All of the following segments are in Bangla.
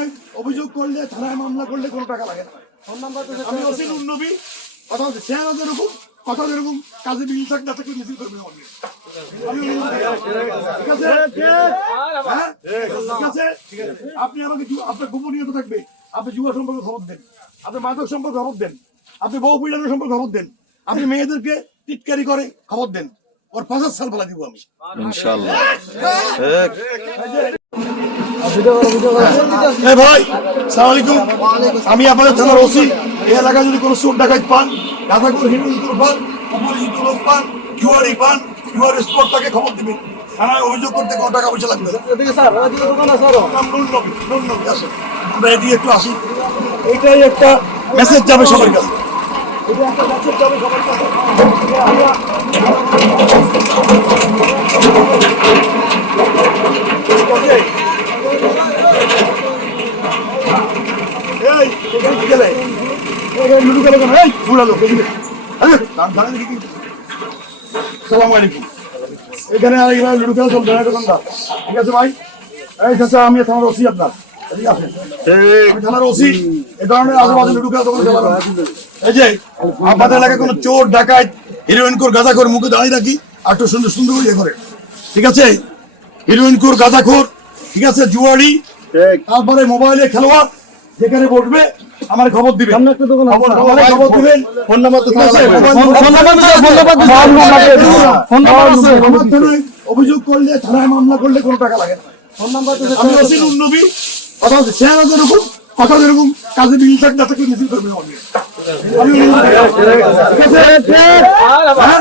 থানায় অভিযোগ করলে থানায় মামলা করলে কোনো টাকা লাগে না। ফোন নাম্বার তো আমি উন্নবী কথা হচ্ছে আমাদের এরকম কথা যেরকম কাজে বিল থাক না থাকলে মিছিল করবে আমাকে আমি ঠিক আছে? হ্যাঁ? ঠিক আছে। আপনি আমাকে আপনার গোপনীয়তা থাকবে। আপনি যুব সম্পর্কে খবর দেন। আপনি মাদক সম্পর্কে খবর দেন। আপনি বহু পীড়নের সম্পর্কে খবর দেন। আপনি মেয়েদেরকে টিটকারি করে খবর দেন। ওর পঞ্চাশ সাল বলা দিব আমি। ইনশাল্লাহ এ ভাই সালাম আলাইকুম। আমি আপনাদের থানার ওসি। এই এলাকায় যদি কোনো চোর ডাকাত পান গাঁদাকুর হিন্দু পান অপরিচিত লোক পান জুয়ারি পান জুয়ার স্পট তাকে খবর দিবেন। থানায় অভিযোগ করতে কোনো টাকা পয়সা লাগবে। আমরা এদিকে একটু আসি। এইটাই একটা মেসেজ যাবে সবার কাছে। এটা একটা মেসেজ যাবে সবার কাছে আমরা- ঠিক আছে? এই, এখানে কি গেলে? এই, লুডু গেলে কেন? এই, বুড়া লোক, এদিকে। আরে, দাম জানেন কি? সালাম আলাইকুম। এখানে আর এখানে লুডু খেলা চলবে না দোকানদার। ঠিক আছে ভাই? এই চাচা আমি থানার ওসি আপনার। ঠিক আছে আমি থানার ওসি। এই ধরনের আশেপাশে লুডু খেলা দোকান চালাবেন এই যে আপনাদের এলাকায় কোনো চোর ডাকাত হিরোইন কোর গাঁজা করে মুখে দাঁড়িয়ে রাখি আর একটু সুন্দর সুন্দর করে ইয়ে করে। ঠিক আছে? হিরোইন কোর গাঁজা খোর ঠিক আছে? জুয়ারি তারপরে মোবাইলে খেলোয়াড় যেখানে বসবে আমার খবর দিবেন। খবর দিবেন। ফোন নাম্বার তো ফোন নাম্বার অভিযোগ করলে থানায় মামলা করলে কোনো টাকা লাগে না। ফোন নাম্বার আমি কথা হচ্ছে কথা যেরকম কাজে না থাকলে মিছিল করবে আমি ঠিক আছে? হ্যাঁ?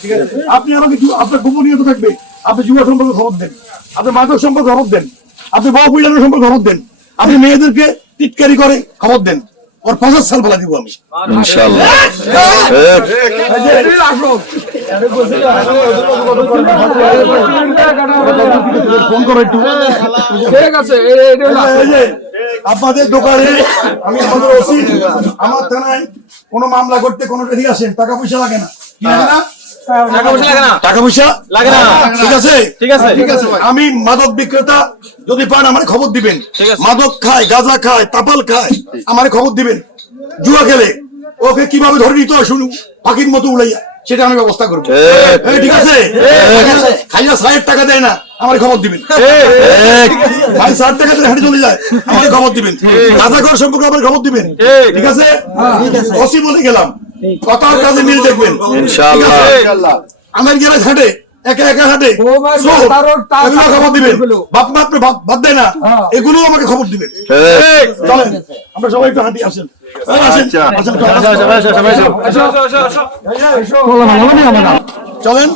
ঠিক আছে? আপনি আমাকে আপনার গোপনীয়তা থাকবে। আপনি যুব সম্পর্কে খবর দেন। আপনি মাদক সম্পর্কে খবর দেন। আপনি পীড়নের সম্পর্কে খবর দেন। আপনি মেয়েদেরকে টিটকারি করে খবর দেন। ওর পঞ্চাশ সাল বলা দিব আমি। ফোন করো একটু। আপনাদের দোকানে আমি আমাদের ওসি আমার থানায় কোনো মামলা করতে কোনো ঠিক আসেন টাকা পয়সা লাগে না। কি লাগে না? টাকা পয়সা লাগে না। টাকা পয়সা? লাগে না। ঠিক আছে। ঠিক আছে। ঠিক আছে আমি মাদক বিক্রেতা যদি পান আমার খবর দিবেন। মাদক খায় গাঁজা খায় তাপাল খায় আমার খবর দিবেন। জুয়া খেলে ওকে কীভাবে ধরে নিতে শুনু পাখির মতো উড়াইয়া সেটা আমি ব্যবস্থা করব। ঠিক আছে। খাইয়া সাহেব টাকা দেয় না আমার খবর দিবেন। ভাই ষাট টাকা দিয়ে হেঁটে চলে যায় আমাকে খবর দিবেন। গাঁজা ঘর সম্পর্কে আমার খবর দিবেন। ঠিক। আছে? বলে গেলাম। কথার কাজে মিল দেখবেন। ইনশাআল্লাহ। আমার হাঁটে একা একা হাঁটে এগুলো খবর দিবেন। বাপ মা আপনি বাদ দেয় না। এগুলো আমাকে খবর দিবেন। চলেন। আমরা সবাই একটু হাঁটি আসেন। আচ্ছা। চলেন।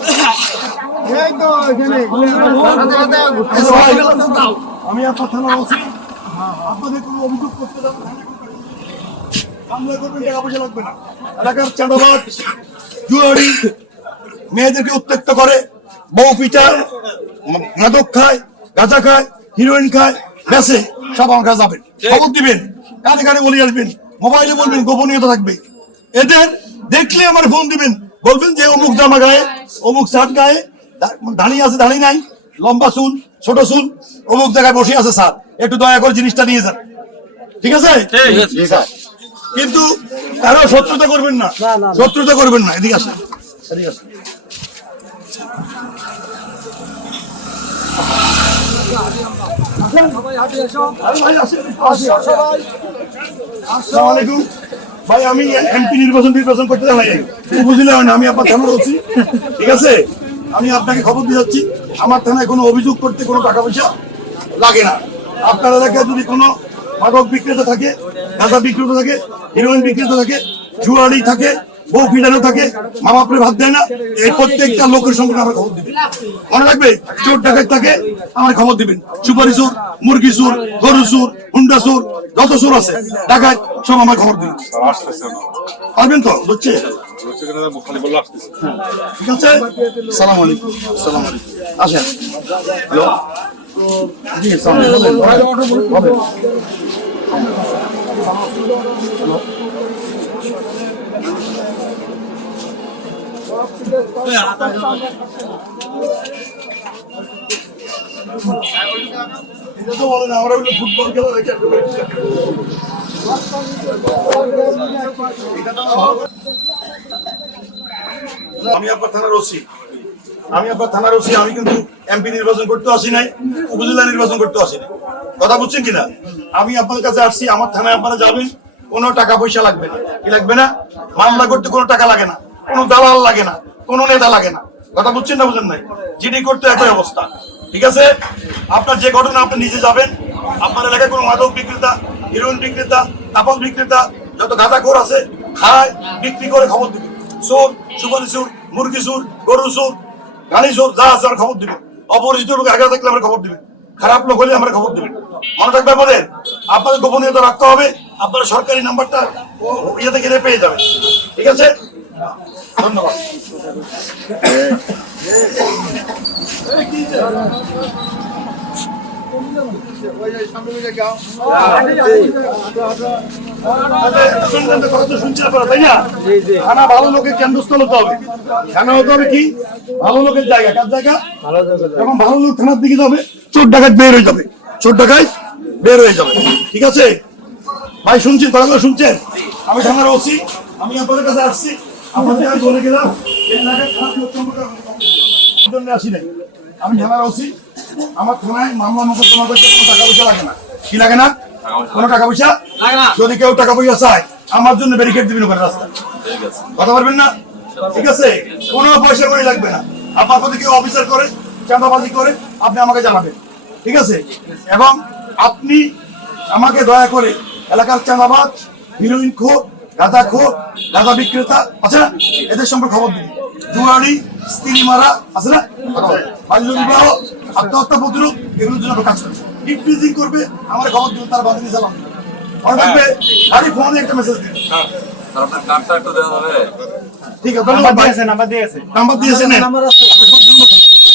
আমি আপনার থানা আছি আপনাদের কোনো অভিযোগ করতে যাব? মামলা করবেন টাকা পয়সা লাগবে না। এলাকার চাঁদাবাজ জুয়ারি মেয়েদেরকে উত্তেক্ত করে বউ পিটা ম- মাদক খায় গাঁজা খায় হিরোইন খায় বেসে সব আমার কাছে যাবেন। খবর দিবেন কানে কানে বলে আসবেন মোবাইলে বলবেন গোপনীয়তা থাকবে। এদের দেখলে আমার ফোন দিবেন বলবেন যে অমুক জামা গায়ে অমুক শার্ট গায়ে দাঁড়িয়ে আছে দাঁড়িয়ে নাই লম্বা চুল ছোট চুল অমুক জায়গায় বসে আছে স্যার একটু দয়া করে জিনিসটা নিয়ে যান। ঠিক আছে। ঠিক আছে। কিন্তু কারও শত্রুতা করবেন না। শত্রুতা করবেন না। এদিকে আসেন। এদিকে ভাই, আমি এমপি নির্বাচন নির্বাচন করতে বুঝলে হয় না আমি আপনার ঠিক আছে? আমি আপনাকে খবর দিয়ে যাচ্ছি। আমার থানায় কোনো অভিযোগ করতে কোনো টাকা পয়সা লাগে না। আপনার এলাকায় যদি কোনো মাদক বিক্রেতা থাকে গাঁজা বিক্রেতা থাকে হিরোইন বিক্রেতা থাকে জুয়ারি থাকে, বউ ফিডানো থাকে মা বাপরে ভাত দেয় না, এই প্রত্যেকটা লোকের সঙ্গে আমার খবর দিবেন। মনে রাখবে, চোর ডাকাত থাকে, আমার খবর দিবেন। সুপারি চোর, মুরগি চোর, গরু চোর, হুন্ডা চোর, যত চোর আছে, ডাকাত, সব আমার খবর দিবেন। পারবেন তো? বুঝছে? ঠিক আছে? সালাম আলাইকুম। সালাম আলাইকুম। আসেন। হ্যালো? জি, সালাম ফুটবল আমি আপনার থানার ওসি। আমি আপনার থানার ওসি, আমি কিন্তু এমপি নির্বাচন করতে আসি নাই, উপজেলা নির্বাচন করতে আসি নাই। কথা বুঝছেন কিনা? আমি আপনার কাছে আসছি, আমার থানায় আপনারা যাবেন, কোনো টাকা পয়সা লাগবে না। কি লাগবে না? মামলা করতে কোনো টাকা লাগে না। কোনো দালাল লাগে না, কোনো নেতা লাগে না। কথা বুঝছেন না বুঝেন নাই? জিডি করতে একই অবস্থা। ঠিক আছে? আপনার যে ঘটনা, আপনি নিজে যাবেন। আপনার এলাকায় কোনো মাদক বিক্রেতা, হিরোইন বিক্রেতা তাপল বিক্রেতা, যত গাঁদাখোর আছে, খায়, বিক্রি করে খবর দিবেন চোর, সুপারি চোর, মুরগি চোর গরু চোর, গাড়ি চোর, যা আছে আমার খবর দিবেন অপরিচিত লোক আগে থাকলে আমরা খবর দিবেন খারাপ লোক হলে আমরা খবর দেবেন। মনে থাকবে আমাদের? আপনাদের গোপনীয়তা রাখতে হবে আপনারা সরকারি নাম্বারটা ও- গেলে পেয়ে যাবেন। ঠিক আছে? ধন্যবাদ। শুনছেন তো, কথা তো শুনছেন আপনারা, তাই না? থানা ভালো লোকের কেন্দ্রস্থল হতে হবে। থানা হতে হবে কি? ভালো লোকের জায়গা। কার জায়গা? এবং ভালো লোক থানার দিকে যাবে চোর ডাকাত বের হয়ে যাবে। চোর ডাকাত বের হয়ে যাবে। ঠিক আছে? ভাই শুনছেন? কথাগুলো শুনছেন? আমি থানার ওসি আমি আপনাদের কাছে আসছি। আপনাদের বলে গেলাম জন্য আসি নাই। আমি থানার ওসি। আমার থানায় মামলা মোকদ্দমা করতে কোনো টাকা পয়সা লাগে না। কি লাগে না? কোনো টাকা পয়সা? যদি কেউ টাকা পয়সা চায় আমার জন্য ব্যারিকেড দিবেন ওখানে রাস্তা কথা পারবেন না? ঠিক আছে? কোনো পয়সা করে লাগবে না। আপনার প্রতি কেউ অফিসার করে চাঁদাবাজি করে আপনি আমাকে জানাবেন। ঠিক আছে? এবং আপনি আমাকে দয়া করে এলাকার চাঁদাবাজ হিরোইন খোর গাঁদা খোর গাঁদা বিক্রেতা আছে না এদের সম্পর্কে খবর দিন। জুয়ারি স্ত্রী মারা আছে না? বাল্য বিবাহ আত্মহত্যা প্রতিরোধ এগুলোর জন্য কাজ করি। ইফটিজিং করবে আমার খবর দিন তার বাদ দিয়ে চালাম মনে থাকবে খালি ফোনে একটা মেসেজ দিন যাবে ঠিক আছে। নাম্বার দিয়েছে নাম্বার দিয়েছেন